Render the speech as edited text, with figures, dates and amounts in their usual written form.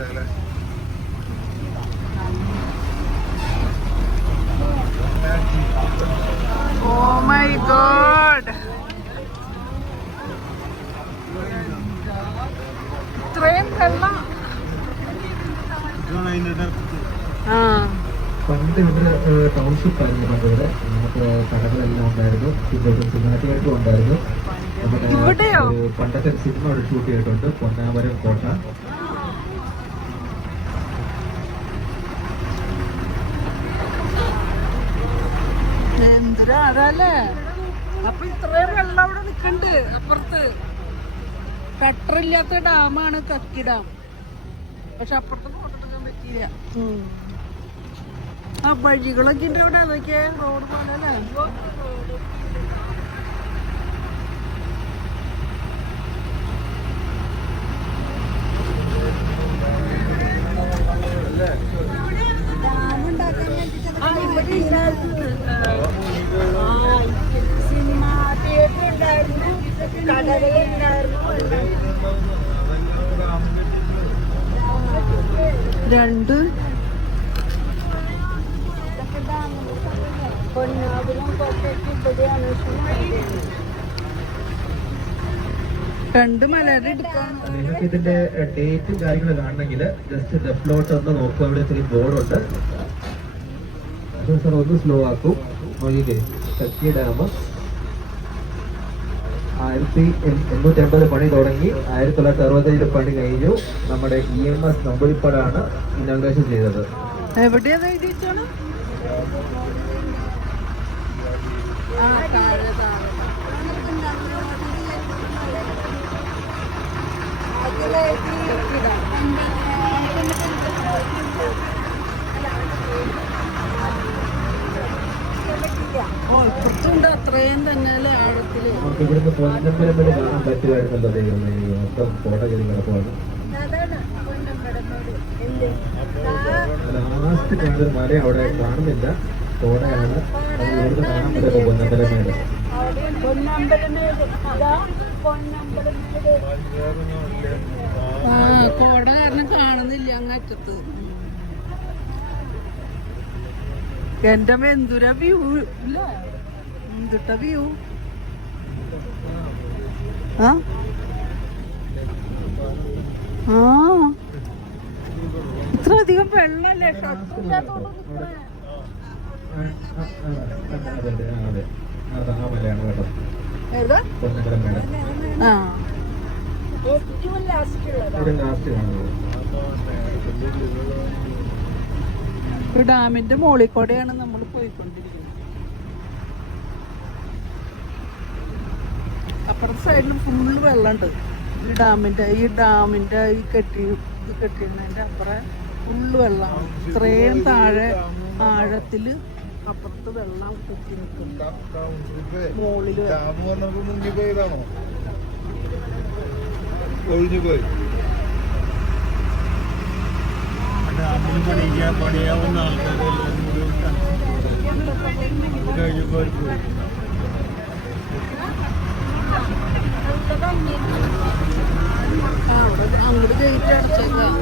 Oh my god! ഇത്രയും വെള്ളം. പണ്ട് ഇവിടെ ടൗൺഷിപ്പ് ആയിരുന്നു പണ്ടിവിടെ. നമുക്ക് കടകളെല്ലാം ഉണ്ടായിരുന്നു, പിന്നെ സിനിമാറ്റിയേറ്ററും ഉണ്ടായിരുന്നു. നമ്മുടെ പണ്ടത്തെ സിനിമ അവിടെ ഷൂട്ട് ചെയ്തിട്ടുണ്ട്, പൊന്നാവരം കോട്ട. എന്തൊരാഴല്ലേ. അപ്പൊ ഇത്രയും വെള്ളം അവിടെ നിക്കണ്ട്. അപ്പുറത്ത് ഷട്ടറില്ലാത്ത ഡാമാണ് കക്കി ഡാം. പക്ഷെ അപ്പുറത്ത് ഫോട്ടെടുക്കാൻ പറ്റിയില്ല. ആ വഴികളൊക്കെ ഉണ്ട് ഇവിടെ. അതൊക്കെ റോഡ് പോലെ അല്ലേ. സിനിമ തിയേറ്റർ ഉണ്ടായിരുന്നു, കടകളുണ്ടായിരുന്നു. രണ്ട് പൊന്നാപുരം കോട്ടയ്ക്ക് ഇവിടെയാണ്. രണ്ട് മലയുടെ എടുക്കാണ്. നിങ്ങൾക്ക് ഇതിന്റെ ഡേറ്റും കാര്യങ്ങളും കാണണമെങ്കിൽ ജസ്റ്റ് ലെഫ്റ്റിലോട്ട് ഒന്ന് നോക്കുക. അവിടെ ഇത്തിരി ബോർഡുണ്ട്. സാർ ഒന്ന് സ്ലോ ആക്കും. നോക്കിക്കേ, കക്കി ഡാം 1850 പണി തുടങ്ങി, 1965 പണി കഴിഞ്ഞു. നമ്മുടെ EMS നമ്പൂതിരിപ്പാടാണ് ഇനോഗ്രേഷൻ ചെയ്തത്. എവിടെയാ എഴുതിയിട്ടാണ്? ഇപ്പുറത്തുണ്ട് അത്രയും തന്നെ ആഴത്തില്. നമുക്ക് ഇവിടുന്ന് പൊന്നമ്പലം വരെ കാണാൻ പറ്റുമായിരുന്നല്ലോ. ദൈവമേ, മൊത്തം കോട്ട കയറി കിടക്കുവാണ്. ലാസ്റ്റ് കാണുന്നൊരു മല അവിടെ കാണുന്നില്ല, കോടയാണ്. അത് ഇവിടുന്ന് കാണാൻ പറ്റുമോ പൊന്നമ്പലമേട്? കോട കാരണം കാണുന്നില്ല അങ്ങറ്റത്ത്. എന്റെ എന്തുര വ്യൂ ഇല്ല, എന്തിട്ട വ്യൂ. ആ ഇത്ര അധികം വെള്ളല്ലേ. ഡാമിന്റെ മോളിൽ കൂടെയാണ് നമ്മൾ പോയിക്കൊണ്ടിരിക്കുന്നത്. അപ്പുറത്തെ സൈഡിൽ ഫുള്ള് വെള്ളമുണ്ട്. ഈ ഡാമിന്റെ ഈ കെട്ടിയിരുന്നതിന്റെ അപ്പുറം ഫുള്ള് വെള്ളമാണ്. ഇത്രയും താഴെ ആഴത്തില് അപ്പുറത്ത് വെള്ളം കെട്ടി നിൽക്കുന്നു. മോളില് ഒഴിഞ്ഞുപോയി. പണിയാവുന്ന ആൾക്കാരെല്ലാം കഴിഞ്ഞപ്പോൾ അവിടെ അങ്ങോട്ട് ഗേറ്റ് അടച്ചേക്കാം.